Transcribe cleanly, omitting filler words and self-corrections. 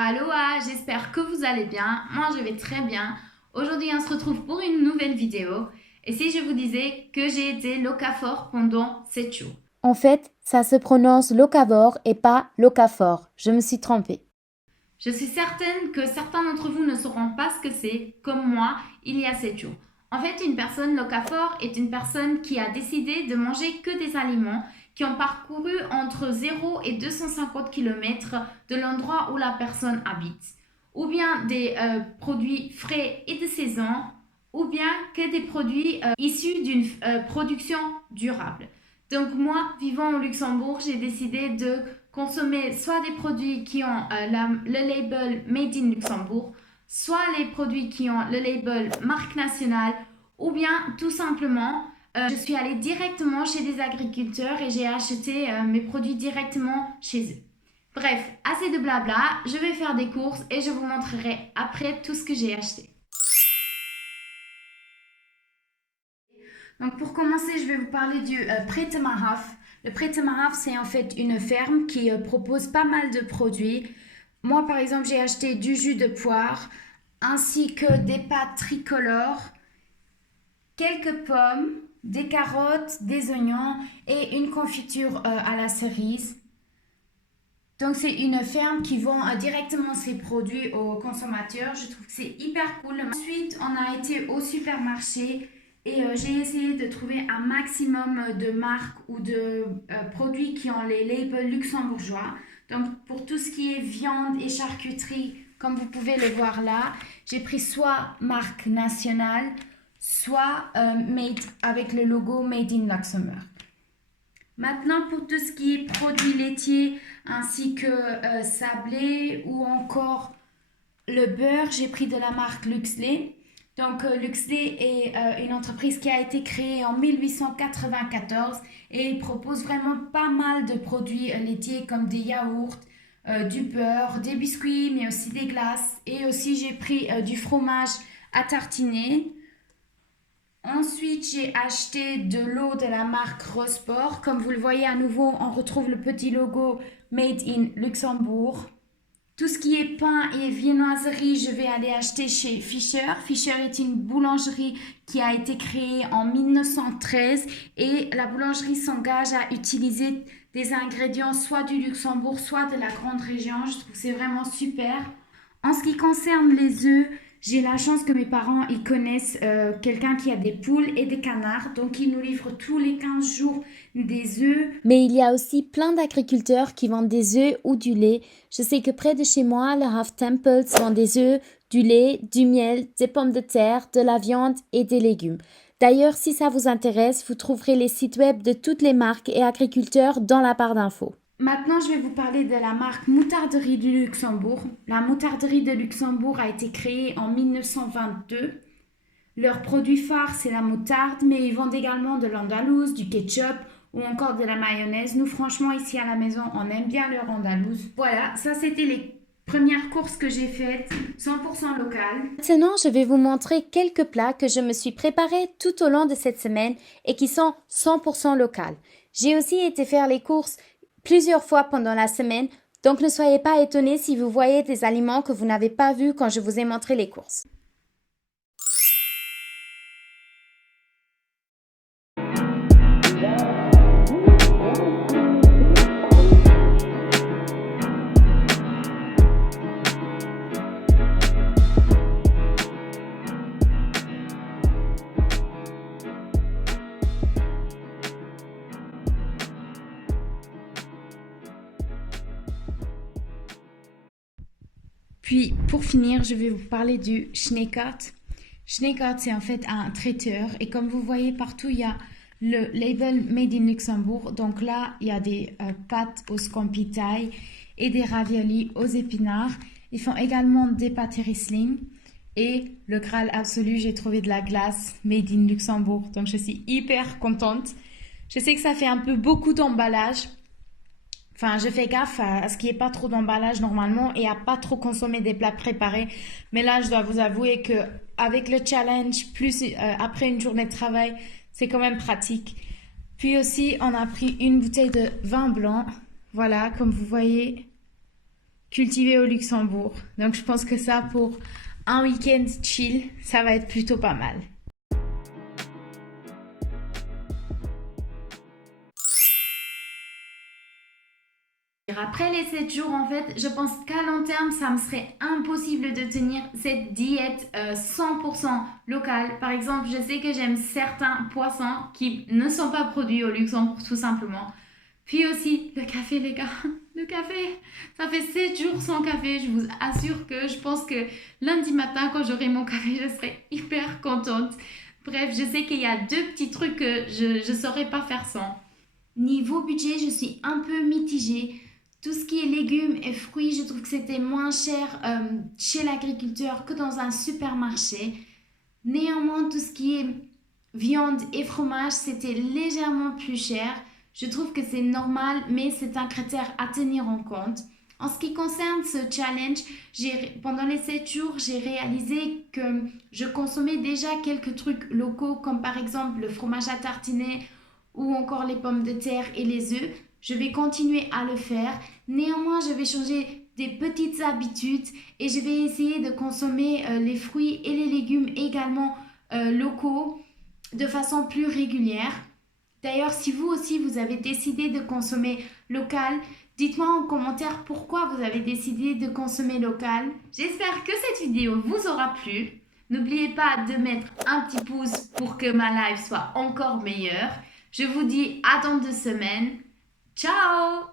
Aloha, j'espère que vous allez bien. Moi, je vais très bien. Aujourd'hui, on se retrouve pour une nouvelle vidéo. Et si je vous disais que j'ai été locavore pendant 7 jours? En fait, ça se prononce locavore et pas locafort. Je me suis trompée. Je suis certaine que certains d'entre vous ne sauront pas ce que c'est, comme moi, il y a 7 jours. En fait, une personne locavore est une personne qui a décidé de manger que des aliments qui ont parcouru entre 0 et 250 km de l'endroit où la personne habite, ou bien des produits frais et de saison, ou bien que des produits issus d'une production durable. Donc moi, vivant au Luxembourg, j'ai décidé de consommer soit des produits qui ont le label Made in Luxembourg, soit les produits qui ont le label marque nationale, ou bien tout simplement, je suis allée directement chez des agriculteurs et j'ai acheté mes produits directement chez eux. Bref, assez de blabla, je vais faire des courses et je vous montrerai après tout ce que j'ai acheté. Donc pour commencer, je vais vous parler du Pret Maraf. Le Pret Maraf, c'est en fait une ferme qui propose pas mal de produits. Moi, par exemple, j'ai acheté du jus de poire, ainsi que des pâtes tricolores, quelques pommes, des carottes, des oignons et une confiture à la cerise. Donc c'est une ferme qui vend directement ses produits aux consommateurs. Je trouve que c'est hyper cool. Ensuite, on a été au supermarché et j'ai essayé de trouver un maximum de marques ou de produits qui ont les labels luxembourgeois. Donc pour tout ce qui est viande et charcuterie, comme vous pouvez le voir là, j'ai pris soit marque nationale, soit made avec le logo Made in Luxembourg. Maintenant, pour tout ce qui est produits laitiers ainsi que sablé ou encore le beurre, j'ai pris de la marque Luxley. Donc, Luxley est une entreprise qui a été créée en 1894 et il propose vraiment pas mal de produits laitiers comme des yaourts, du beurre, des biscuits, mais aussi des glaces. Et aussi, j'ai pris du fromage à tartiner. Ensuite, j'ai acheté de l'eau de la marque Rosport. Comme vous le voyez à nouveau, on retrouve le petit logo Made in Luxembourg. Tout ce qui est pain et viennoiserie, je vais aller acheter chez Fischer. Fischer est une boulangerie qui a été créée en 1913 et la boulangerie s'engage à utiliser des ingrédients soit du Luxembourg, soit de la grande région. Je trouve que c'est vraiment super. En ce qui concerne les œufs, j'ai la chance que mes parents ils connaissent quelqu'un qui a des poules et des canards. Donc, ils nous livrent tous les 15 jours des œufs. Mais il y a aussi plein d'agriculteurs qui vendent des œufs ou du lait. Je sais que près de chez moi, le Half Temples vend des œufs, du lait, du miel, des pommes de terre, de la viande et des légumes. D'ailleurs, si ça vous intéresse, vous trouverez les sites web de toutes les marques et agriculteurs dans la barre d'infos. Maintenant, je vais vous parler de la marque Moutarderie du Luxembourg. La Moutarderie de Luxembourg a été créée en 1922. Leur produit phare, c'est la moutarde, mais ils vendent également de l'andalouse, du ketchup ou encore de la mayonnaise. Nous, franchement, ici à la maison, on aime bien leur andalouse. Voilà, ça c'était les premières courses que j'ai faites, 100% locales. Maintenant, je vais vous montrer quelques plats que je me suis préparés tout au long de cette semaine et qui sont 100% locaux. J'ai aussi été faire les courses plusieurs fois pendant la semaine, donc ne soyez pas étonnés si vous voyez des aliments que vous n'avez pas vus quand je vous ai montré les courses. Puis, pour finir, je vais vous parler du Schneekart. Schneekart, c'est en fait un traiteur. Et comme vous voyez partout, il y a le label Made in Luxembourg. Donc là, il y a des pâtes aux scampi thaï et des raviolis aux épinards. Ils font également des pâtes Riesling. Et le Graal absolu, j'ai trouvé de la glace Made in Luxembourg. Donc je suis hyper contente. Je sais que ça fait un peu beaucoup d'emballage. Enfin, je fais gaffe à ce qu'il n'y ait pas trop d'emballage normalement et à pas trop consommer des plats préparés. Mais là, je dois vous avouer que avec le challenge, plus après une journée de travail, c'est quand même pratique. Puis aussi, on a pris une bouteille de vin blanc. Voilà, comme vous voyez, cultivés au Luxembourg. Donc je pense que ça, pour un week-end chill, ça va être plutôt pas mal. Après les 7 jours, en fait, je pense qu'à long terme, ça me serait impossible de tenir cette diète 100% locale. Par exemple, je sais que j'aime certains poissons qui ne sont pas produits au Luxembourg, tout simplement. Puis aussi, le café, les gars. Le café, ça fait 7 jours sans café. Je vous assure que je pense que lundi matin, quand j'aurai mon café, je serai hyper contente. Bref, je sais qu'il y a deux petits trucs que je ne saurais pas faire sans. Niveau budget, je suis un peu mitigée. Tout ce qui est légumes et fruits, je trouve que c'était moins cher chez l'agriculteur que dans un supermarché. Néanmoins, tout ce qui est viande et fromage, c'était légèrement plus cher. Je trouve que c'est normal, mais c'est un critère à tenir en compte. En ce qui concerne ce challenge, pendant les 7 jours, j'ai réalisé que je consommais déjà quelques trucs locaux, comme par exemple le fromage à tartiner ou encore les pommes de terre et les œufs. Je vais continuer à le faire. Néanmoins, je vais changer des petites habitudes et je vais essayer de consommer les fruits et les légumes également locaux de façon plus régulière. D'ailleurs, si vous aussi vous avez décidé de consommer local, dites-moi en commentaire pourquoi vous avez décidé de consommer local. J'espère que cette vidéo vous aura plu. N'oubliez pas de mettre un petit pouce pour que ma live soit encore meilleure. Je vous dis à dans 2 semaines. Ciao!